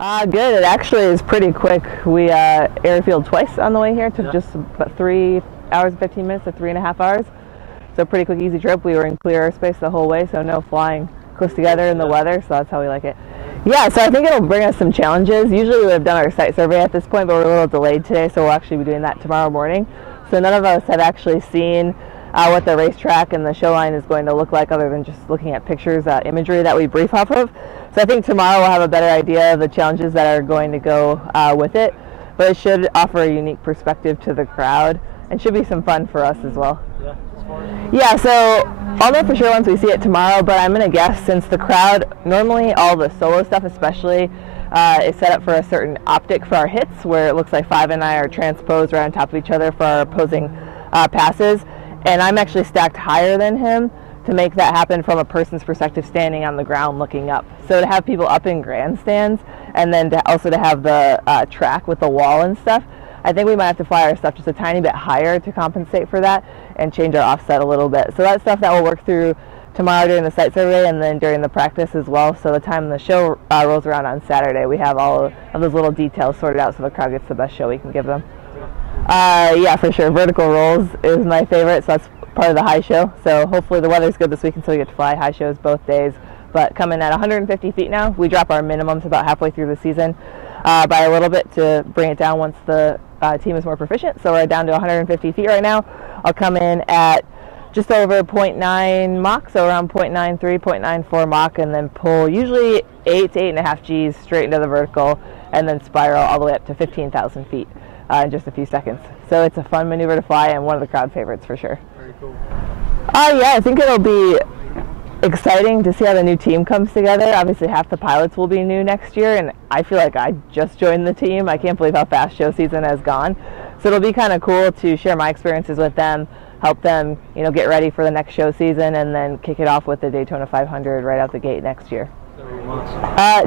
Good. It actually is pretty quick. We airfield twice on the way here. It took just about 3 hours and 15 minutes to 3.5 hours. So pretty quick, easy trip. We were in clear airspace the whole way, so no flying close together in the weather, so that's how we like it. Yeah, so I think it'll bring us some challenges. Usually we would have done our site survey at this point, but we're a little delayed today, so we'll actually be doing that tomorrow morning. So none of us have actually seen what the racetrack and the show line is going to look like other than just looking at pictures, imagery that we brief off of. So I think tomorrow we'll have a better idea of the challenges that are going to go with it, but it should offer a unique perspective to the crowd and should be some fun for us as well. Yeah, so I'll know for sure once we see it tomorrow, but I'm going to guess since the crowd, normally all the solo stuff especially, is set up for a certain optic for our hits where it looks like Five and I are transposed right on top of each other for our opposing passes, and I'm actually stacked higher than him to make that happen from a person's perspective standing on the ground looking up. So to have people up in grandstands and then also to have the track with the wall and stuff, I think we might have to fly our stuff just a tiny bit higher to compensate for that and change our offset a little bit. So that's stuff that we'll work through tomorrow during the site survey and then during the practice as well. So the time the show rolls around on Saturday, we have all of those little details sorted out so the crowd gets the best show we can give them. Yeah, for sure. Vertical rolls is my favorite, so that's part of the high show. So hopefully the weather's good this weekend so we get to fly high shows both days. But coming at 150 feet now, we drop our minimums about halfway through the season by a little bit to bring it down once the team is more proficient. So we're down to 150 feet right now. I'll come in at just over 0.9 Mach, so around 0.93, 0.94 Mach, and then pull usually 8 to 8.5 Gs straight into the vertical and then spiral all the way up to 15,000 feet in just a few seconds. So it's a fun maneuver to fly and one of the crowd favorites for sure. Very cool. Yeah, I think it'll be exciting to see how the new team comes together. Obviously half the pilots will be new next year, and I feel like I just joined the team. I can't believe how fast show season has gone. So it'll be kind of cool to share my experiences with them, help them, you know, get ready for the next show season, and then kick it off with the Daytona 500 right out the gate next year.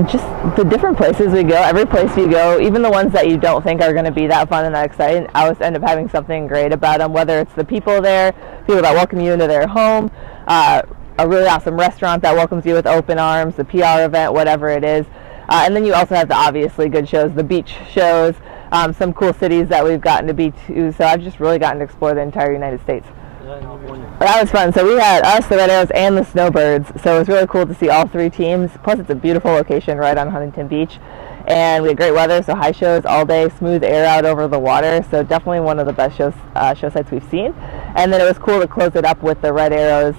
Just the different places we go, every place you go, even the ones that you don't think are going to be that fun and that exciting, I always end up having something great about them, whether it's the people there, people that welcome you into their home, a really awesome restaurant that welcomes you with open arms, the PR event, whatever it is. And then you also have the obviously good shows, the beach shows, some cool cities that we've gotten to be to. So I've just really gotten to explore the entire United States. That was fun. So we had us, the Red Arrows, and the Snowbirds. So it was really cool to see all three teams. Plus it's a beautiful location right on Huntington Beach. And we had great weather, so high shows all day, smooth air out over the water. So definitely one of the best show sites we've seen. And then it was cool to close it up with the Red Arrows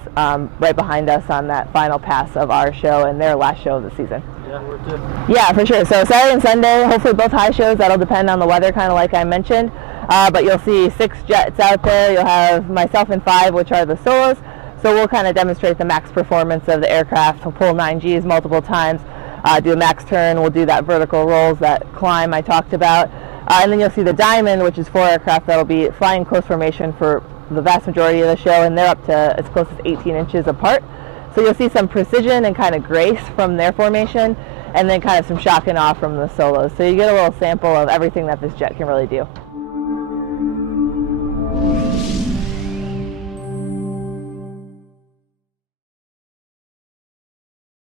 right behind us on that final pass of our show and their last show of the season. Yeah, for sure. So Saturday and Sunday, hopefully both high shows. That'll depend on the weather, kind of like I mentioned. But you'll see 6 jets out there. You'll have myself and 5, which are the solos. So we'll kind of demonstrate the max performance of the aircraft. We'll pull 9 Gs multiple times, do a max turn. We'll do that vertical rolls, that climb I talked about. And then you'll see the Diamond, which is 4 aircraft that'll be flying close formation for the vast majority of the show, and they're up to as close as 18 inches apart. So you'll see some precision and kind of grace from their formation, and then kind of some shock and awe from the solos. So you get a little sample of everything that this jet can really do.